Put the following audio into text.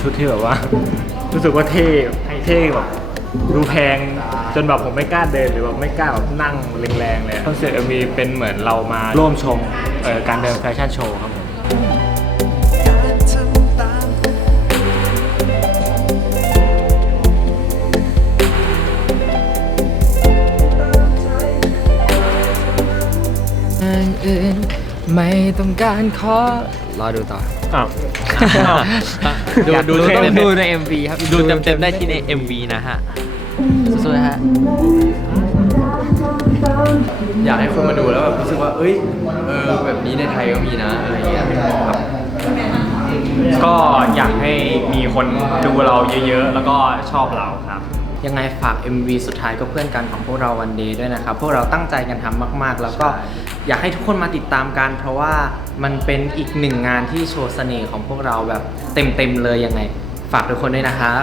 ชุดที่แบบว่า รู้สึกว่าเท่เท่แบบดูแพงจนแบบผมไม่กล้าเดินหรือแบบไม่กล้าแบบนั่งแรงๆเลยคอนเสิร์ตมีเป็นเหมือนเรามาร่วมชมเอ่อการเดินแฟชั่นโชว์ครับผมอย่างอื่น ไม่ต้องการขอรอดูต่ออ้าวดูอยากดูดูเต็ต้องมดูใน MV ครับ ดูเต็มๆได้ที่ใน MV นะฮะ สู้ๆนะฮะ อยากให้คนมาดูแล้วแบบรู้สึกว่า เอ้ย เออ แบบนี้ในไทยก็มีนะ อะไรเงี้ยครับ ก็อยากให้มีคนดูเราเยอะๆ แล้วก็ชอบเราครับ ยังไงฝาก MV สุดท้ายก็เพื่อนกันของพวกเราวันเดย์ด้วยนะครับ พวกเราตั้งใจกันทำมาก ๆ แล้วก็อยากให้ทุกคนมาติดตามกัน เพราะว่ามันเป็นอีกหนึ่งงานที่โชว์เสน่ห์ของพวกเราแบบเต็ม ๆ เลยยังไง ฝากทุกคนด้วยนะครับ